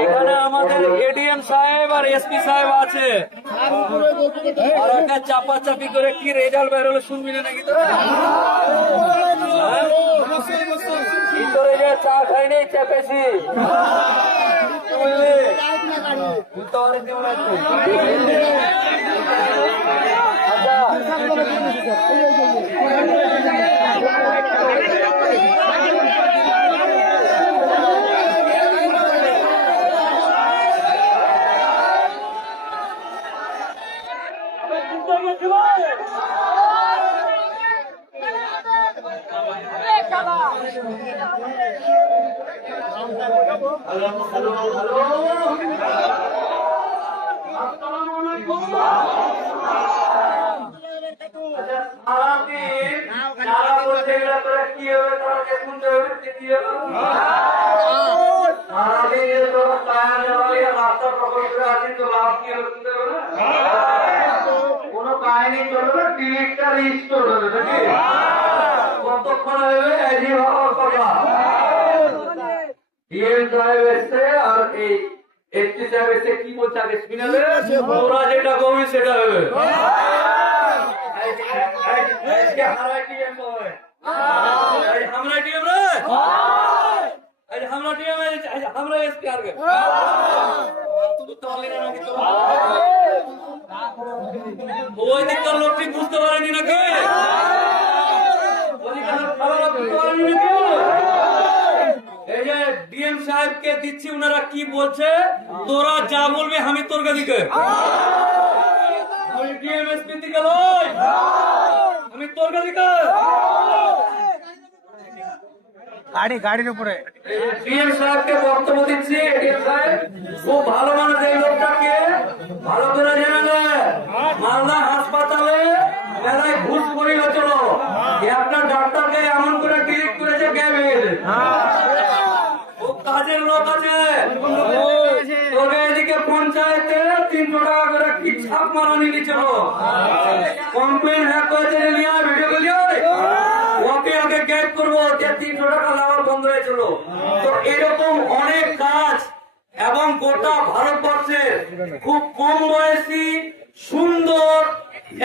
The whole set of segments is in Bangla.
এখানে আমাদের এডিএম সাহেব আর এসপি সাহেব আছে, আর একটা চাপাচাপি করে কি রেজাল্ট বের হলো শুনবি না নাকি? ভিতরে যে চা খাইনি চেপেছি, বুঝলি? বুঝতে পারিনি মনে হচ্ছে। কোন কাহিনী চলবে, টিকিটটা রিস্টোর হবে নাকি? কতক্ষণ হবে? ডিএম সাহেব এসছে আর এই এসপি সাহেব এসে কি বলছে আগে শুনে নেবে, তোরা যেটা করবি সেটা হবে। ওই দিককার লোকটি বুঝতে পারেনি নাকি? এই যে ডিএম সাহেবকে দিচ্ছি, উনারা কি বলছে, তোরা যা বলবি আমি তোর দিকে, ডিএম এসপি দিকে লই, আমি তোর দিকে। গাড়ির উপরে ডিএম সাহেবকে বক্তব্য দিচ্ছি। ডিএম সাহেব খুব ভালো মানুষ, এই লোকটাকে ভালো করে জেনে নেয়। মালদা হাসপাতালে মেলায় ঘুষ করি হচ্ছিল, আপনার ডাক্তারকে এমন করে ক্লিক করেছে ক্যাবিন। ও কাজের লোক আছে, তোকে এদিকে পঞ্চায়েতে 300 টাকা করে কি ছাপ মারানি নিচ্ছিল, কমপ্লেন হ্যাক করেছে, নিয়ে ভিডিও করলি ওকে আগে গ্যাপ করবো, যে 300 টাকা নেওয়া বন্ধ হয়েছিল। তো এরকম অনেক কাজ, এবং গোটা ভারতবর্ষের খুব কম বয়সী সুন্দর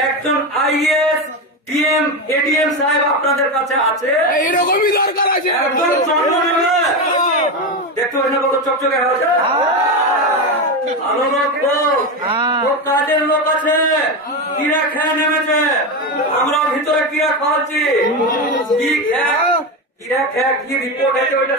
একজন আইএস ডিএম এডিএম সাহেব আপনাদের কাছে আছে, এইরকমই দরকার আছে। একদম চন্দ্র নেবে দেখতে পাই না কত চকচকে হয়েছে, ভালো লোক, খুব কাজের লোক আছে, কিরা খেয়ে নেমেছে। আমরা ভিতরে কিরা খাওয়াচ্ছি, কি খেয়ে কিরা খেয়ে কি রিপোর্ট আছে ওইটা